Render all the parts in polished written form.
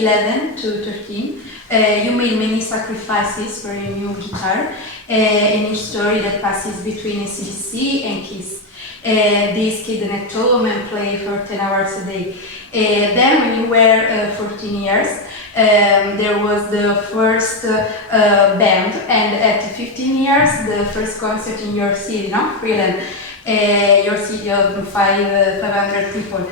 11 to 13, you made many sacrifices for your new guitar, in your story that passes between AC/DC and Kiss. This kid at home and play for 10 hours a day. Then when you were 14 years, there was the first band, and at 15 years, the first concert in your city, no? Renno, your city of 500 people,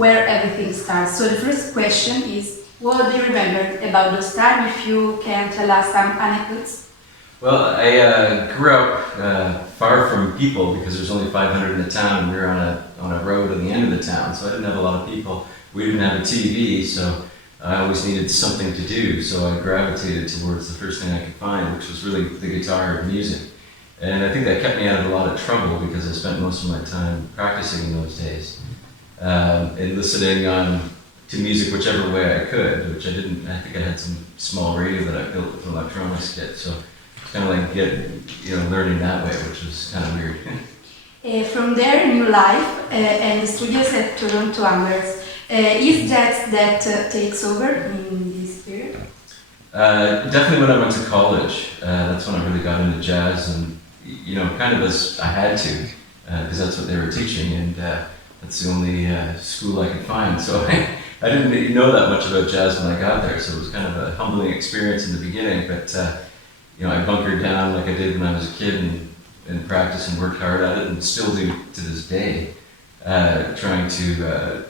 where everything starts. So the first question is, what do you remember about those times, if you can tell us some anecdotes? Well, I grew up far from people because there's only 500 in the town, and we were on a road at the end of the town, so I didn't have a lot of people. We didn't have a TV, so I always needed something to do, so I gravitated towards the first thing I could find, which was really the guitar and music. And I think that kept me out of a lot of trouble because I spent most of my time practicing in those days, and listening to music whichever way I could, which I didn't. I think I had some small radio that I built with an electronics kit, so kind of like learning that way, which was kind of weird. From there, new life and the studios at Toronto onwards. Is that takes over in this period? Definitely when I went to college. That's when I really got into jazz, and kind of as I had to, because that's what they were teaching, and that's the only school I could find. So I didn't know that much about jazz when I got there, so it was kind of a humbling experience in the beginning, but I bunkered down like I did when I was a kid and practiced and worked hard at it, and still do to this day, trying to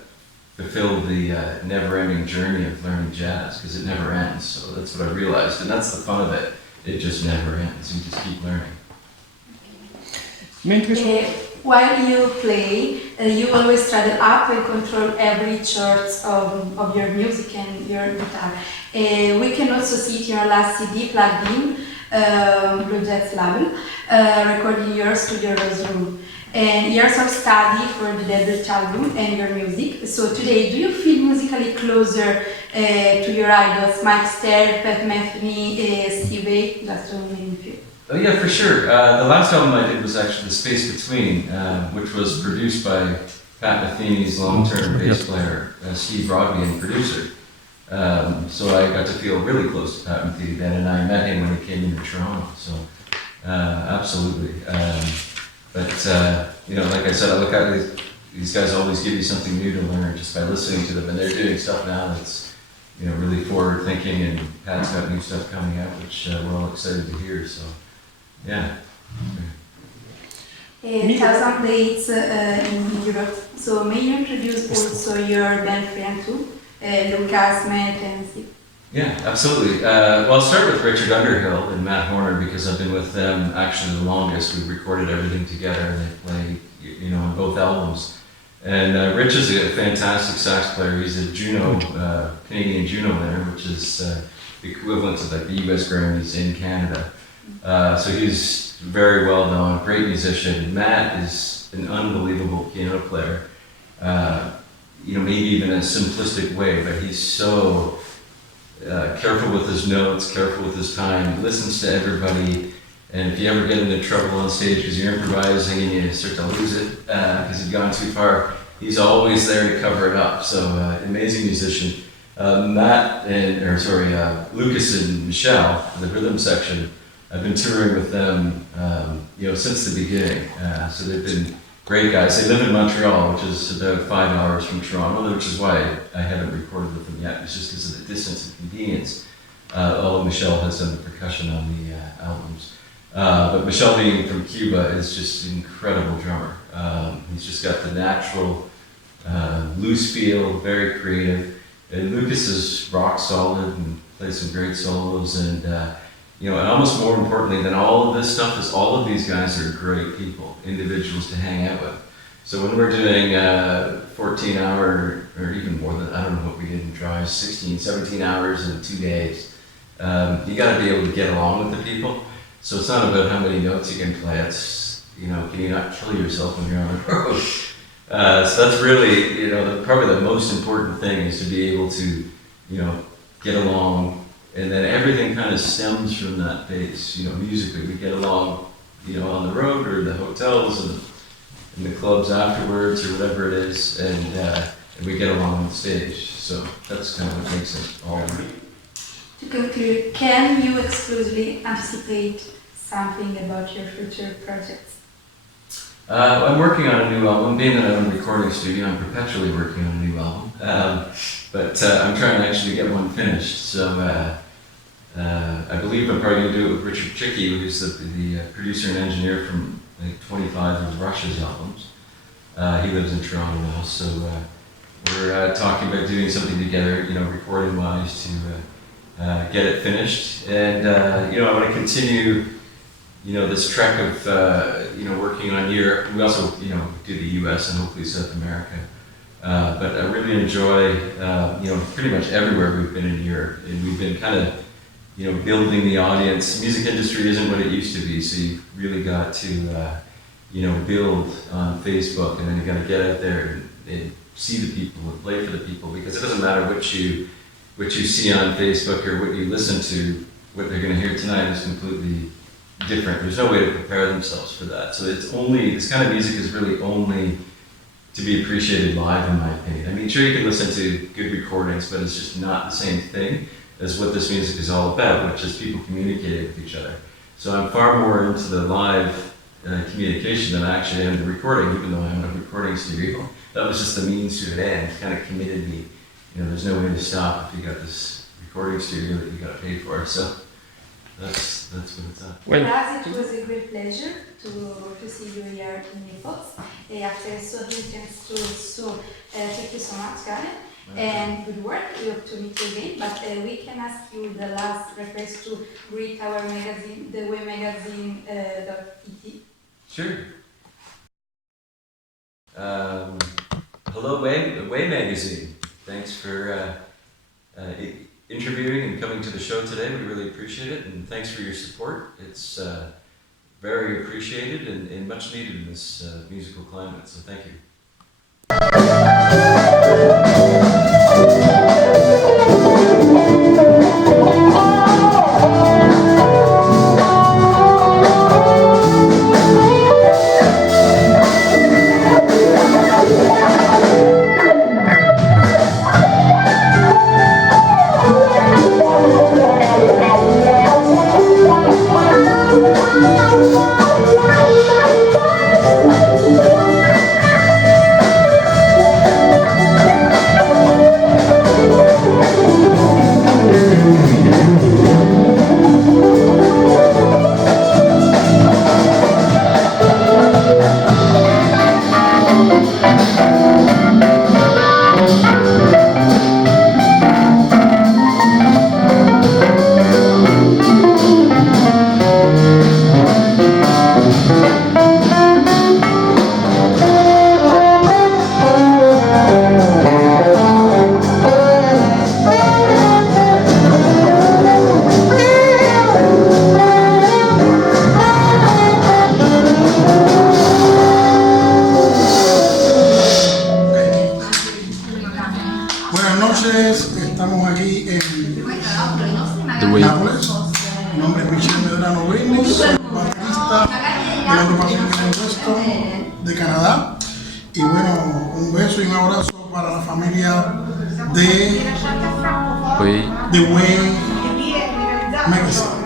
fulfill the never-ending journey of learning jazz, because it never ends. So that's what I realized, and that's the fun of it. It just never ends. You just keep learning. While you play, you always travel up and control every chord of your music and your guitar. We can also see it in your last CD, Plugged In, Blue Jazz label, recorded in your studio room. And years of study for the debut album and your music. So today, do you feel musically closer to your idols, Mike Starr, Pat Metheny, Steve Vai, just to name a few? Oh yeah, for sure. The last album I did was actually The Space Between, which was produced by Pat Metheny's long-term bass player, Steve Rodby, and producer. So I got to feel really close to Pat Metheny then, and I met him when he came into Toronto. So absolutely. But like I said, I look at these guys always give you something new to learn just by listening to them, and they're doing stuff now that's really forward-thinking, and Pat's got new stuff coming out, which we're all excited to hear. So, yeah. Tell some dates in Europe. So may you introduce also your band friend too, Lucas, Matt, and Steve? Yeah, absolutely. Well, I'll start with Richard Underhill and Matt Horner, because I've been with them actually the longest. We've recorded everything together, and they play, on both albums. And Rich is a fantastic sax player. He's a Canadian Juno winner, which is the equivalent to like the US Grammys in Canada. So he's very well known, great musician. Matt is an unbelievable piano player. Maybe even in a simplistic way, but he's so careful with his notes, careful with his time, he listens to everybody, and if you ever get into trouble on stage because you're improvising and you start to lose it because you've gone too far, he's always there to cover it up. So amazing musician. Lucas and Michelle, the rhythm section, I've been touring with them since the beginning, so they've been great guys. They live in Montreal, which is about 5 hours from Toronto, which is why I haven't recorded with them yet. It's just because of the distance and convenience. Although Michelle has done the percussion on the albums. But Michelle, being from Cuba, is just an incredible drummer. He's just got the natural, loose feel, very creative. And Lucas is rock solid and plays some great solos. And almost more importantly than all of this stuff is all of these guys are great people, individuals to hang out with. So when we're doing 14-hour, or even more than, I don't know what we did in drives, 16, 17 hours in 2 days, you gotta be able to get along with the people. So it's not about how many notes you can play, it's, can you not kill yourself when you're on the road? So that's really, probably the most important thing is to be able to, get along. And then everything kind of stems from that base, musically. We get along, on the road or the hotels and in the clubs afterwards or whatever it is. And and we get along on the stage. So that's kind of what makes it all work. To conclude, can you exclusively anticipate something about your future projects? I'm working on a new album. Being that I'm in a recording studio, I'm perpetually working on a new album. But I'm trying to actually get one finished. So I believe I'm probably going to do it with Richard Chicky, who's the producer and engineer from like 25 of Rush's albums. He lives in Toronto now, so we're talking about doing something together, recording-wise, to get it finished. And I want to continue, this trek of working on Europe. We also, do the U.S. and hopefully South America. But I really enjoy, pretty much everywhere we've been in Europe, and we've been kind of, building the audience. Music industry isn't what it used to be, so you've really got to, build on Facebook, and then you got to get out there and see the people and play for the people, because it doesn't matter what you see on Facebook or what you listen to. What they're going to hear tonight is completely different. There's no way to prepare themselves for that. So this kind of music is really only to be appreciated live, in my opinion. I mean, sure, you can listen to good recordings, but it's just not the same thing as what this music is all about, which is people communicating with each other. So I'm far more into the live communication than I actually am the recording, even though I'm in a recording studio. That was just the means to an end. It kind of committed me. There's no way to stop if you got this recording studio that you got to pay for. So that's what it's at. For us, it was a great pleasure to see you here in Naples. After so intense tour, so thank you so much, Galen, and good work. We hope to meet you again. But we can ask you the last request to greet our magazine, the Way Magazine.it. Sure. Hello, Way Magazine. Thanks for interviewing and coming to the show today. We really appreciate it, and thanks for your support. It's very appreciated and much needed in this musical climate, so thank you. Estamos aquí en Nápoles. Mi nombre es Renno, soy baterista de la agrupación GALEN WESTON de Canadá. Y bueno, un beso y un abrazo para la familia de Way Magazine.